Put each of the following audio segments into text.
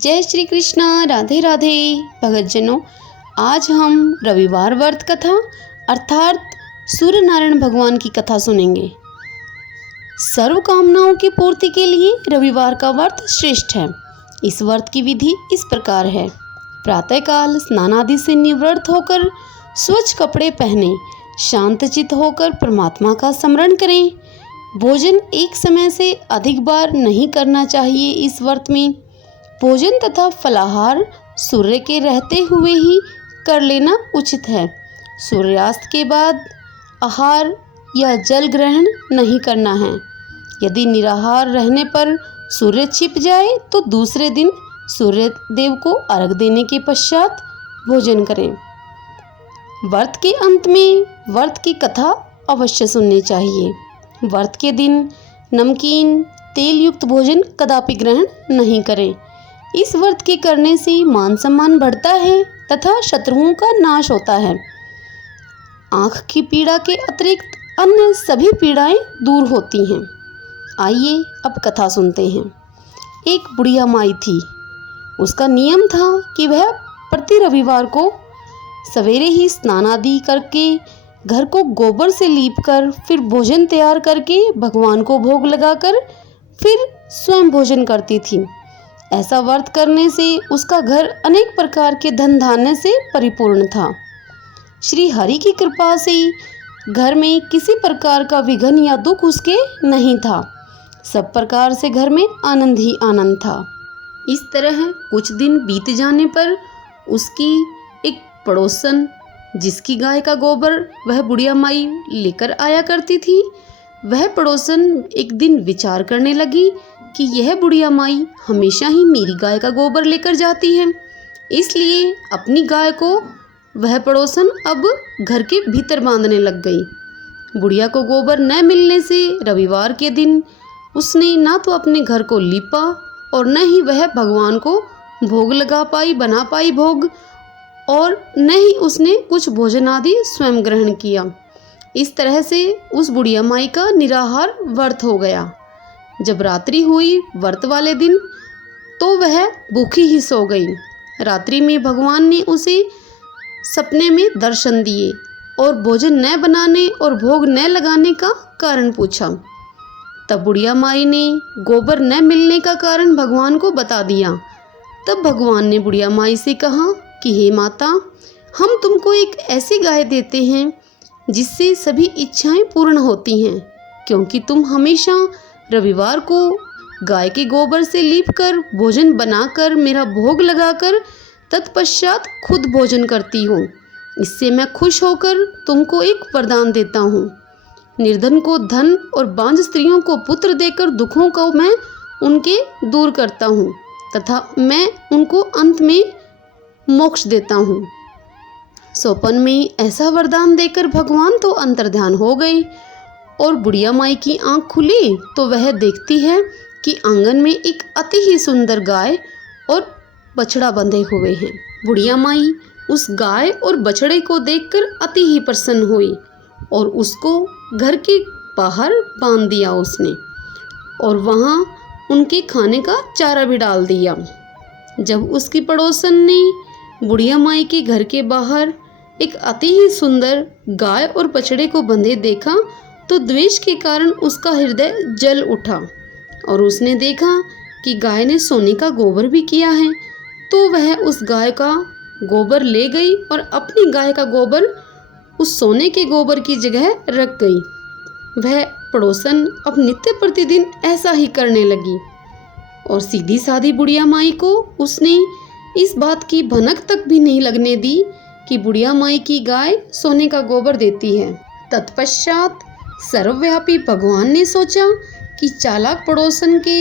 जय श्री कृष्णा, राधे राधे भगतजनों। आज हम रविवार व्रत कथा अर्थात सूर्य नारायण भगवान की कथा सुनेंगे। सर्व कामनाओं की पूर्ति के लिए रविवार का व्रत श्रेष्ठ है। इस व्रत की विधि इस प्रकार है। प्रातःकाल स्नान आदि से निवृत्त होकर स्वच्छ कपड़े पहने शांतचित्त होकर परमात्मा का स्मरण करें। भोजन एक समय से अधिक बार नहीं करना चाहिए। इस व्रत में भोजन तथा फलाहार सूर्य के रहते हुए ही कर लेना उचित है। सूर्यास्त के बाद आहार या जल ग्रहण नहीं करना है। यदि निराहार रहने पर सूर्य छिप जाए तो दूसरे दिन सूर्य देव को अर्घ देने के पश्चात भोजन करें। व्रत के अंत में व्रत की कथा अवश्य सुननी चाहिए। व्रत के दिन नमकीन तेल युक्त भोजन कदापि ग्रहण नहीं करें। इस व्रत के करने से मान सम्मान बढ़ता है तथा शत्रुओं का नाश होता है। आँख की पीड़ा के अतिरिक्त अन्य सभी पीड़ाएं दूर होती हैं। आइए अब कथा सुनते हैं। एक बुढ़िया माई थी। उसका नियम था कि वह प्रति रविवार को सवेरे ही स्नान आदि करके घर को गोबर से लीपकर फिर भोजन तैयार करके भगवान को भोग लगाकर फिर स्वयं भोजन करती थी। ऐसा व्रत करने से उसका घर अनेक प्रकार के धन धान्य से परिपूर्ण था। श्री हरि की कृपा से घर में किसी प्रकार का विघ्न या दुख उसके नहीं था। सब प्रकार से घर में आनंद ही आनंद था। इस तरह कुछ दिन बीत जाने पर उसकी एक पड़ोसन जिसकी गाय का गोबर वह बुढ़िया माई लेकर आया करती थी, वह पड़ोसन एक दिन विचार करने लगी कि यह बुढ़िया माई हमेशा ही मेरी गाय का गोबर लेकर जाती है, इसलिए अपनी गाय को वह पड़ोसन अब घर के भीतर बांधने लग गई। बुढ़िया को गोबर न मिलने से रविवार के दिन उसने ना तो अपने घर को लीपा और न ही वह भगवान को भोग लगा पाई, बना पाई भोग, और न ही उसने कुछ भोजन आदि स्वयं ग्रहण किया। इस तरह से उस बुढ़िया माई का निराहार व्रत हो गया। जब रात्रि हुई व्रत वाले दिन तो वह भूखी ही सो गई। रात्रि में भगवान ने उसे सपने में दर्शन दिए और भोजन न बनाने और भोग न लगाने का कारण पूछा। तब बुढ़िया माई ने गोबर न मिलने का कारण भगवान को बता दिया। तब भगवान ने बुढ़िया माई से कहा कि हे माता, हम तुमको एक ऐसी गाय देते हैं जिससे सभी इच्छाएं पूर्ण होती हैं, क्योंकि तुम हमेशा रविवार को गाय के गोबर से लीपकर भोजन बनाकर मेरा भोग लगाकर तत्पश्चात खुद भोजन करती हो। इससे मैं खुश होकर तुमको एक वरदान देता हूँ। निर्धन को धन और बांझ स्त्रियों को पुत्र देकर दुखों को मैं उनके दूर करता हूँ तथा मैं उनको अंत में मोक्ष देता हूँ। सोपन में ऐसा वरदान देकर भगवान तो अंतर्ध्यान हो गए और बुढ़िया माई की आंख खुली तो वह देखती है कि आंगन में एक अति ही सुंदर गाय और बछड़ा बंधे हुए हैं। बुढ़िया माई उस गाय और बछड़े को देखकर अति ही प्रसन्न हुई और उसको घर के बाहर बांध दिया उसने और वहाँ उनके खाने का चारा भी डाल दिया। जब उसकी पड़ोसन ने बुढ़िया माई के घर के बाहर एक अति ही सुंदर गाय और बछड़े को बंधे देखा तो द्वेष के कारण उसका हृदय जल उठा और उसने देखा कि गाय ने सोने का गोबर भी किया है, तो वह उस गाय का गोबर ले गई और अपनी गाय का गोबर उस सोने के गोबर की जगह रख गई। वह पड़ोसन अब नित्य प्रतिदिन ऐसा ही करने लगी और सीधी सादी बुढ़िया माई को उसने इस बात की भनक तक भी नहीं लगने दी कि बुढ़िया माई की गाय सोने का गोबर देती है। तत्पश्चात सर्वव्यापी भगवान ने सोचा कि चालाक पड़ोसन के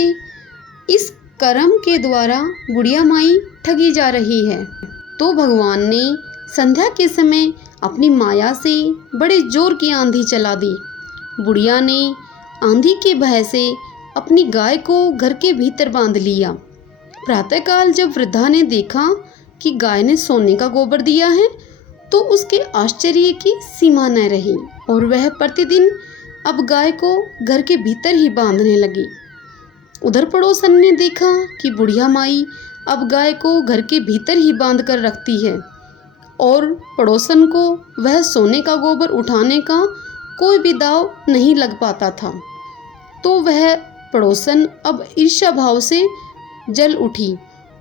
इस कर्म के द्वारा बुढ़िया माई ठगी जा रही है, तो भगवान ने संध्या के समय अपनी माया से बड़े जोर की आंधी चला दी। बुढ़िया ने आंधी के भय से अपनी गाय को घर के भीतर बांध लिया। प्रातःकाल जब वृद्धा ने देखा कि गाय ने सोने का गोबर दिया है तो उसके आश्चर्य की सीमा न रही और वह प्रतिदिन अब गाय को घर के भीतर ही बांधने लगी। उधर पड़ोसन ने देखा कि बुढ़िया माई अब गाय को घर के भीतर ही बांध कर रखती है और पड़ोसन को वह सोने का गोबर उठाने का कोई भी दाव नहीं लग पाता था। तो वह पड़ोसन अब ईर्ष्या भाव से जल उठी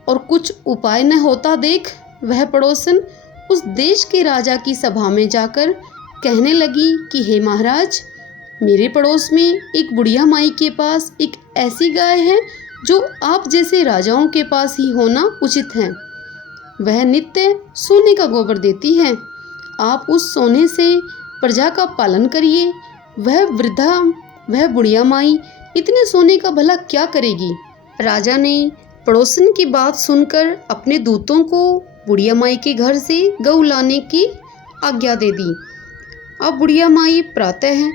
और कुछ उपाय न होता देख वह पड़ोसन उस देश के राजा की सभा में जाकर कहने लगी कि हे महाराज, मेरे पड़ोस में एक बुढ़िया माई के पास एक ऐसी गाय है जो आप जैसे राजाओं के पास ही होना उचित है। वह नित्य सोने का गोबर देती है। आप उस सोने से प्रजा का पालन करिए। वह बुढ़िया माई इतने सोने का भला क्या करेगी। राजा ने पड़ोसन की बात सुनकर अपने दूतों को बुढ़िया माई के घर से गऊ लाने की आज्ञा दे दी। अब बुढ़िया माई प्रातः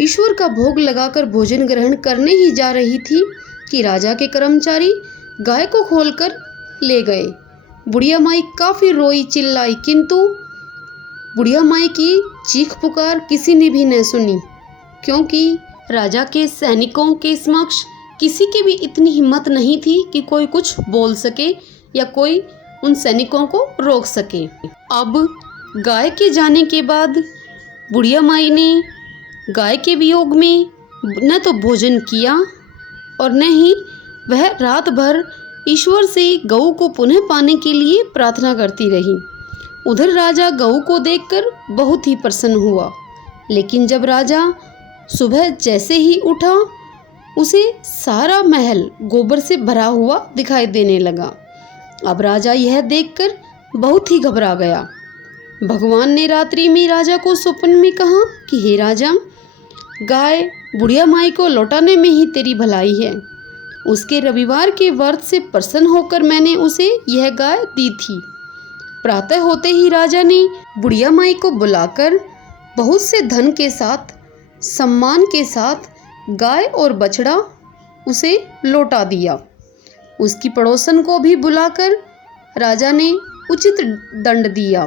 ईश्वर का भोग लगाकर भोजन ग्रहण करने ही जा रही थी कि राजा के कर्मचारी गाय को खोलकर ले गए। बुढ़िया माई काफ़ी रोई चिल्लाई, किंतु बुढ़िया माई की चीख पुकार किसी ने भी न सुनी, क्योंकि राजा के सैनिकों के समक्ष किसी की भी इतनी हिम्मत नहीं थी कि कोई कुछ बोल सके या कोई उन सैनिकों को रोक सके। अब गाय के जाने के बाद बुढ़िया माई ने गाय के वियोग में न तो भोजन किया और न ही वह रात भर ईश्वर से गऊ को पुनः पाने के लिए प्रार्थना करती रही। उधर राजा गऊ को देखकर बहुत ही प्रसन्न हुआ, लेकिन जब राजा सुबह जैसे ही उठा उसे सारा महल गोबर से भरा हुआ दिखाई देने लगा। अब राजा यह देखकर बहुत ही घबरा गया। भगवान ने रात्रि में राजा को स्वप्न में कहा कि हे राजा, गाय बुढ़िया माई को लौटाने में ही तेरी भलाई है। उसके रविवार के व्रत से प्रसन्न होकर मैंने उसे यह गाय दी थी। प्रातः होते ही राजा ने बुढ़िया माई को बुलाकर बहुत से धन के साथ, सम्मान के साथ गाय और बछड़ा उसे लौटा दिया। उसकी पड़ोसन को भी बुलाकर राजा ने उचित दंड दिया।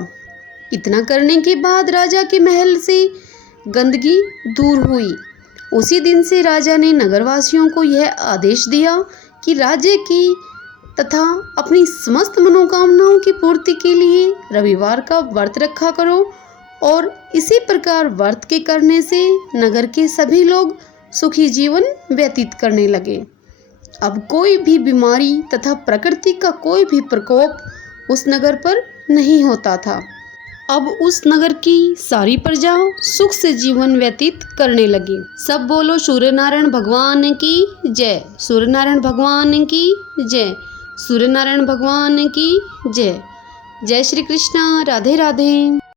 इतना करने के बाद राजा के महल से गंदगी दूर हुई। उसी दिन से राजा ने नगरवासियों को यह आदेश दिया कि राज्य की तथा अपनी समस्त मनोकामनाओं की पूर्ति के लिए रविवार का व्रत रखा करो, और इसी प्रकार व्रत के करने से नगर के सभी लोग सुखी जीवन व्यतीत करने लगे। अब कोई भी बीमारी तथा प्रकृति का कोई भी प्रकोप उस नगर पर नहीं होता था। अब उस नगर की सारी प्रजा सुख से जीवन व्यतीत करने लगी। सब बोलो सूर्यनारायण भगवान की जय, सूर्यनारायण भगवान की जय, सूर्यनारायण भगवान की जय। जय श्री कृष्ण। राधे राधे।